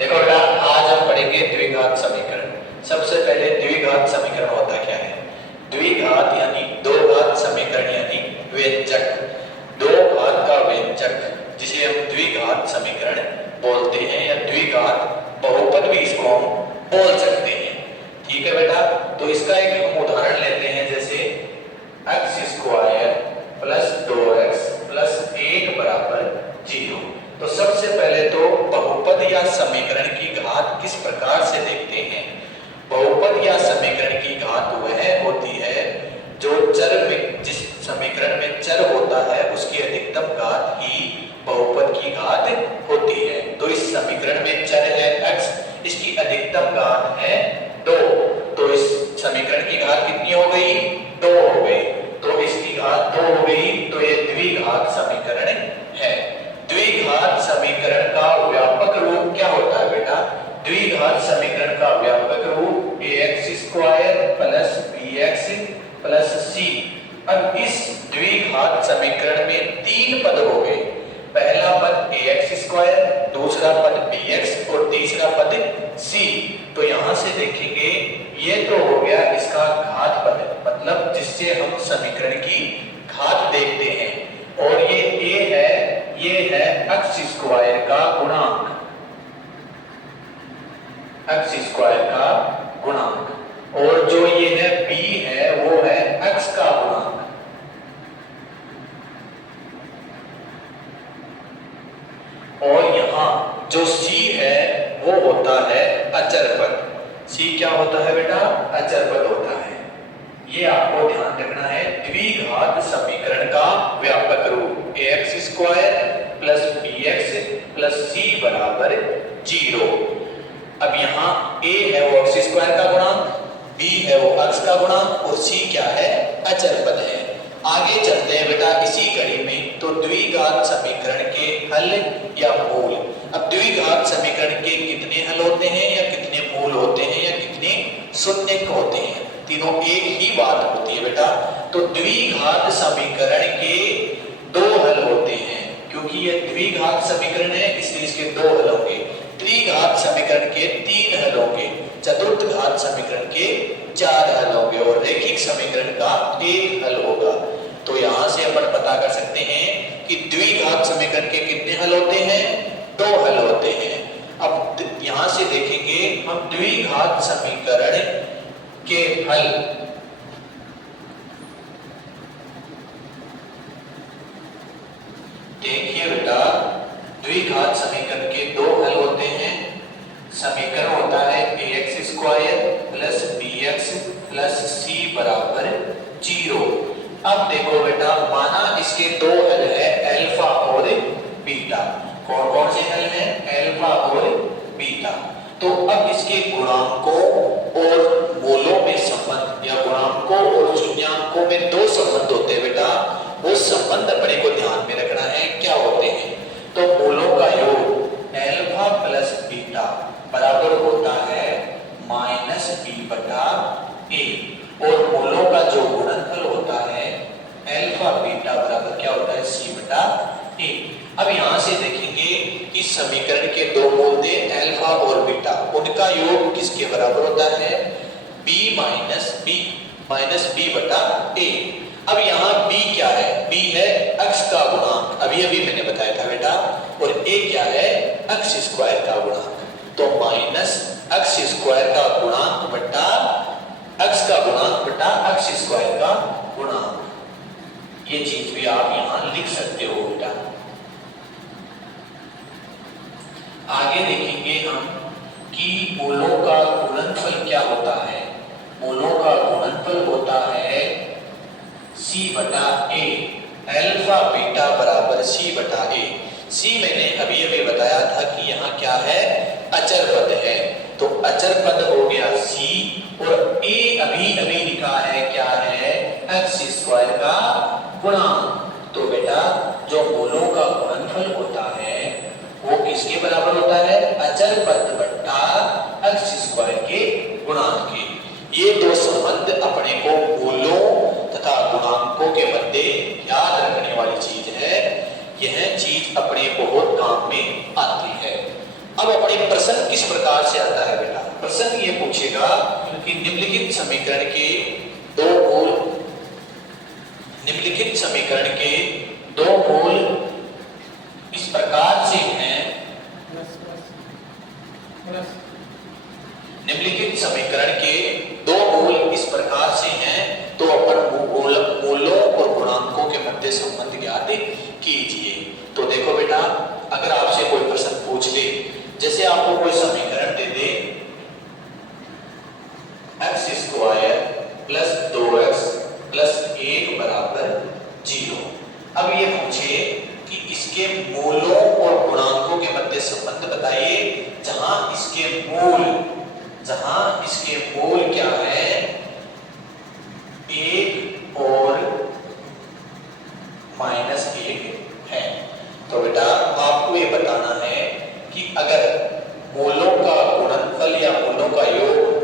देखो बेटा, आज हम पढ़ेंगे द्विघात समीकरण। सबसे पहले द्विघात समीकरण होता क्या है। द्विघात यानी दो घात समीकरण यानी व्यंजक, दो घात का व्यंजक जिसे हम द्विघात समीकरण बोलते हैं या द्विघात बहुपद भी इसको हम बोल सकते हैं। ठीक है बेटा, तो इसका एक हम उदाहरण लेते हैं, जैसे x² प्लस 2x प्लस 1 बराबर 0। तो सबसे पहले तो बहुपद या समीकरण की घात किस प्रकार से देखते हैं। बहुपद या समीकरण की घात वह होती है जो चर में, जिस समीकरण में चर होता है उसकी अधिकतम घात ही बहुपद की घात होती है। तो इस समीकरण में चर है x, इसकी अधिकतम घात है 2। तो इस समीकरण की घात कितनी हो गई? 2 हो गई। तो इसकी घात 2 हो गई, तो ये द्विघात समीकरण है। द्विघात समीकरण का व्यापक रूप क्या होता है बेटा? द्विघात समीकरण का व्यापक रूप ax² plus bx plus c। अब इस द्विघात समीकरण में 3 पद हो गए। पहला पद ax², दूसरा पद bx और तीसरा पद c। तो यहां से देखेंगे ये तो हो गया इसका घात पद, मतलब जिससे हम समीकरण की घात देखते हैं। और ये है x² का गुणांक, x² का गुणांक। और जो ये है b है वो है x का गुणांक। और यहाँ जो c है वो होता है अचर पद। c क्या होता है बेटा? अचर पद होता है। ये आपको ध्यान रखना है। द्विघात समीकरण का व्यापक रूप ax² plus bx plus c बराबर 0। अब यहाँ a है वो x² का गुणांक, b है वो x का गुणांक और c क्या है? अचर पद है। आगे चलते हैं बेटा इसी कड़ी में। तो द्विघात समीकरण के हल या मूल। अब द्विघात समीकरण के कितने हल होते हैं या कितने मूल होते हैं या कितने शून्यक होते हैं? तीनों एक ही बात होती है बेटा। तो द्विघात समीकरण के 2 हल होते हैं, क्योंकि ये द्विघात समीकरण है इसलिए इसके 2 हल होंगे। त्रिघात समीकरण के 3 हल होंगे, चतुर्थ घात समीकरण के 4 हल होंगे और रैखिक समीकरण का 1 हल होगा। तो यहां से अपन पता कर सकते हैं कि द्विघात समीकरण के कितने हल होते हैं? 2 हल होते हैं। अब यहां से देखेंगे हम द्विघात समीकरण के हल। देखिए बेटा, द्विघात समीकरण के 2 हल होते हैं। समीकरण होता है ax² plus bx plus c बराबर 0। अब देखो बेटा, माना इसके 2 हल है अल्फा और बीटा। कौन कौन से हल हैं? अल्फा और बीटा। तो अब इसके गुणांकों और मूलों में संबंध या गुणांकों और शून्याङ्कों में 2 संबंध होते हैं बेटा। वो संबंध अपने को ध्यान में रखना है। क्या होते हैं? तो मूलों का योग अल्फा प्लस बीटा बराबर होता है -b/a और मूलों का जो गुणनफल होता है अल्फा बीटा बराबर क्या होता है? c/a। अब यहां से देखेंगे कि समीकरण के 2 मूल थे अल्फा और बीटा, उनका योग किसके बराबर होता है? b minus b/a। अब यहाँ b क्या है? b है x का गुणांक, अभी मैंने बताया था बेटा। और a क्या है? x² का गुणांक। तो माइनस x² का गुणांक बटा x का गुणांक बटा x² का गुणांक। ये चीज भी आप यहां लिख सकते हो बेटा। आगे देखेंगे हम कि मूलों का गुणनफल क्या होता है। मूलों का गुणनफल होता है c/a। अल्फा बीटा बराबर c/a। c मैंने अभी बताया था कि यहाँ क्या है? अचर पद है। तो अचर पद हो गया c और a अभी लिखा है क्या है? x² का गुणांक। तो बेटा जो मूलों का गुणनफल होता है वो किसके बराबर होता है? अचर पद बटा x² के गुणांक के। ये 2 संबंध अपने को मूलों तथा गुणांकों के मध्य याद रखने वाली चीज है। यह चीज अपने बहुत काम में आती है। अब अब एक प्रश्न किस प्रकार से आता है बेटा, प्रश्न ये पूछेगा कि निम्नलिखित समीकरण के दो मूल, निम्नलिखित समीकरण के दो मूल इस प्रकार से हैं, निम्नलिखित समीकरण के दो मूल इस प्रकार से हैं, तो अपन मूलों और गुणांकों के मध्य संबंध ज्ञात कीजिए। तो देखो बेटा, अगर आपसे कोई प्रश्न पूछ ले, जैसे आपको कोई समीकरण दे दे x² प्लस 2x प्लस 1 बराबर 0, अब ये पूछे कि इसके मूलों और गुणांकों के मध्य संबंध बताइए, जहां इसके मूल क्या है, 1 और -1 है। तो बेटा आपको ये बताना है कि अगर मूलों का गुणनफल या मूलों का योग